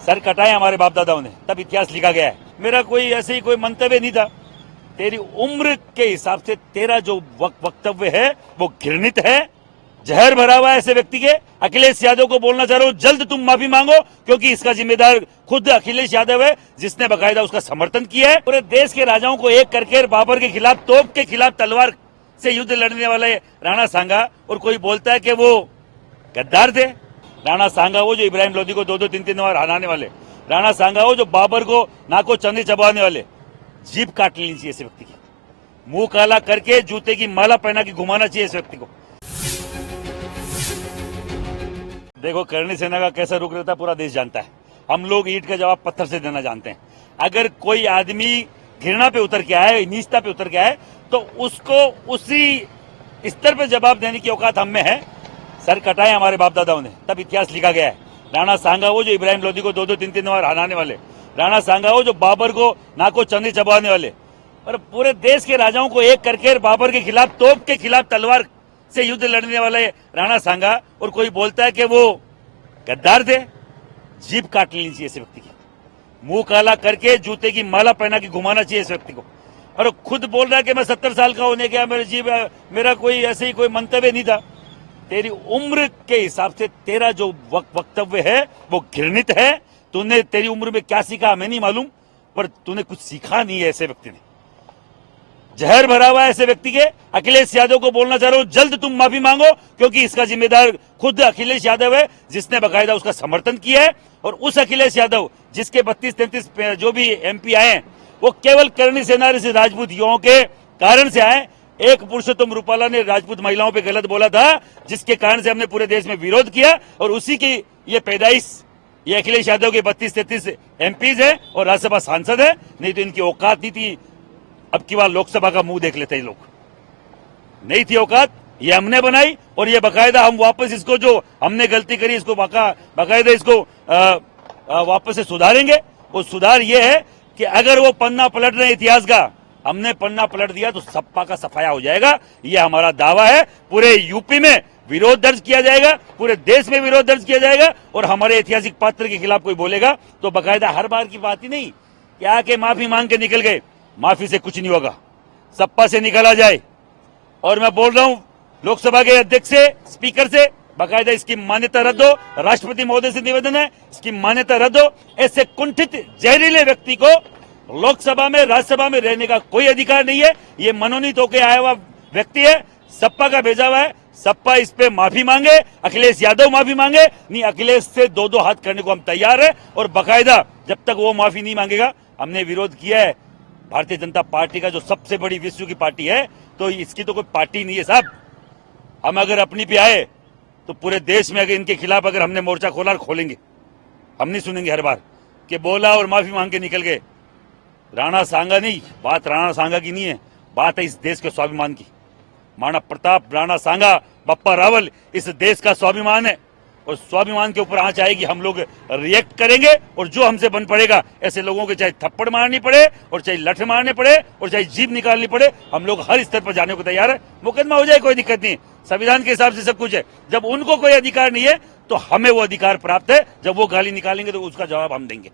Sir कटाए हमारे बाप दादाओं ने, तब इतिहास लिखा गया है। मेरा कोई ऐसे ही कोई मंतव्य नहीं था। तेरी उम्र के हिसाब से तेरा जो वक्तव्य है वो घृणित है, जहर भरा हुआ है ऐसे व्यक्ति के। अखिलेश यादव को बोलना चाह रहा हूं, जल्द तुम माफी मांगो, क्योंकि इसका जिम्मेदार खुद अखिलेश यादव है, जिसने बाकायदा उसका समर्थन किया है। पूरे देश के राजाओं को एक करके बाबर के खिलाफ, तोप के खिलाफ तलवार से युद्ध लड़ने वाले राणा सांगा, और कोई बोलता है कि वो गद्दार थे। राणा सांगा वो जो इब्राहिम लोदी को 2-2, 3-3 बार हराने वाले, राणा सांगा वो जो बाबर को नाको चंदी चबाने वाले। जीभ काट लेनी चाहिए ऐसे व्यक्ति की, मुंह काला करके जूते की माला पहना के घुमाना चाहिए इस व्यक्ति को। देखो करणी सेना का कैसा रुख रहता है पूरा देश जानता है। हम लोग ईंट का जवाब पत्थर से देना जानते हैं। अगर कोई आदमी घृणा पे उतर के आए, नीचता पे उतर के आए, तो उसको उसी स्तर पे जवाब देने की औकात हम में है। सर कटाए हमारे बाप दादाओं ने, तब इतिहास लिखा गया है। राणा सांगा वो जो इब्राहिम लोदी को 2-2, 3-3 बार हराने वाले, राणा सांगा वो जो बाबर को नाको चंदी चबाने वाले, और पूरे देश के राजाओं को एक करके बाबर के खिलाफ, तोप के खिलाफ तलवार से युद्ध लड़ने वाले राणा सांगा, और कोई बोलता है कि वो गद्दार थे। जीभ काट लेनी चाहिए ऐसे व्यक्ति की, मुंह काला करके जूते की माला पहना के घुमाना चाहिए इस व्यक्ति को। और खुद बोल रहा है कि मैं 70 साल का होने गया, मेरा कोई ऐसे ही कोई मंतव्य नहीं था। तेरी उम्र के हिसाब से तेरा जो वक्तव्य है वो घृणित है। तूने तेरी उम्र में क्या सीखा हमें नहीं मालूम, पर तूने कुछ सीखा नहीं है ऐसे व्यक्ति ने। जहर भरा हुआ है ऐसे व्यक्ति के। अखिलेश यादव को बोलना चाह रहा हूं, जल्द तुम माफी मांगो, क्योंकि इसका जिम्मेदार खुद अखिलेश यादव है, जिसने बाकायदा उसका समर्थन किया है। और उस अखिलेश यादव जिसके 32-33 जो भी एमपी आए हैं, वो केवल करणी सेना से राजपूत युवाओं के कारण से आए। एक पुरुषोत्तम रूपाला ने राजपूत महिलाओं पे गलत बोला था, जिसके कारण से हमने पूरे देश में विरोध किया, और उसी की ये पैदाइश ये अखिलेश यादव के 32-33 एमपीज है और राज्यसभा सांसद है। नहीं तो इनकी औकात नहीं थी। अब की बार लोकसभा का मुंह देख लेते हैं लोग, नहीं थी औकात, ये हमने बनाई। और ये बाकायदा हम वापस इसको, जो हमने गलती करी, इसको बाकायदा इसको वापस से सुधारेंगे। वो सुधार ये है कि अगर वो पन्ना पलट रहे इतिहास का, हमने पन्ना पलट दिया तो सपा का सफाया हो जाएगा। ये हमारा दावा है। पूरे यूपी में विरोध दर्ज किया जाएगा, पूरे देश में विरोध दर्ज किया जाएगा। और हमारे ऐतिहासिक पात्र के खिलाफ कोई बोलेगा तो बाकायदा, हर बार की बात ही नहीं कि आके माफी मांग के निकल गए। माफी से कुछ नहीं होगा, सपा से निकला जाए। और मैं बोल रहा हूं लोकसभा के अध्यक्ष से, स्पीकर से, बाकायदा इसकी मान्यता रद्द हो। राष्ट्रपति महोदय से निवेदन है, इसकी मान्यता रद्द हो। ऐसे कुंठित जहरीले व्यक्ति को लोकसभा में, राज्यसभा में रहने का कोई अधिकार नहीं है। ये मनोनीत होकर आया हुआ व्यक्ति है, सपा का भेजा हुआ है। सपा इस पे माफी मांगे, अखिलेश यादव माफी मांगे। नहीं, अखिलेश से 2-2 हाथ करने को हम तैयार है। और बाकायदा जब तक वो माफी नहीं मांगेगा, हमने विरोध किया है। भारतीय जनता पार्टी का जो सबसे बड़ी विश्व की पार्टी है, तो इसकी तो कोई पार्टी नहीं है साहब। हम अगर अपनी पे आए तो पूरे देश में अगर इनके खिलाफ अगर हमने मोर्चा खोला, खोलेंगे। हम नहीं सुनेंगे हर बार कि बोला और माफी मांग के निकल गए। राणा सांगा नहीं, बात राणा सांगा की नहीं है, बात है इस देश के स्वाभिमान की। महाराणा प्रताप, राणा सांगा, बप्पा रावल इस देश का स्वाभिमान है। और स्वाभिमान के ऊपर आंच आएगी, हम लोग रिएक्ट करेंगे। और जो हमसे बन पड़ेगा, ऐसे लोगों के चाहे थप्पड़ मारनी पड़े, और चाहे लठ मारने पड़े, और चाहे जीभ निकालनी पड़े, हम लोग हर स्तर पर जाने को तैयार है। मुकदमा हो जाए, कोई दिक्कत नहीं, संविधान के हिसाब से सब कुछ है। जब उनको कोई अधिकार नहीं है तो हमें वो अधिकार प्राप्त है। जब वो गाली निकालेंगे तो उसका जवाब हम देंगे।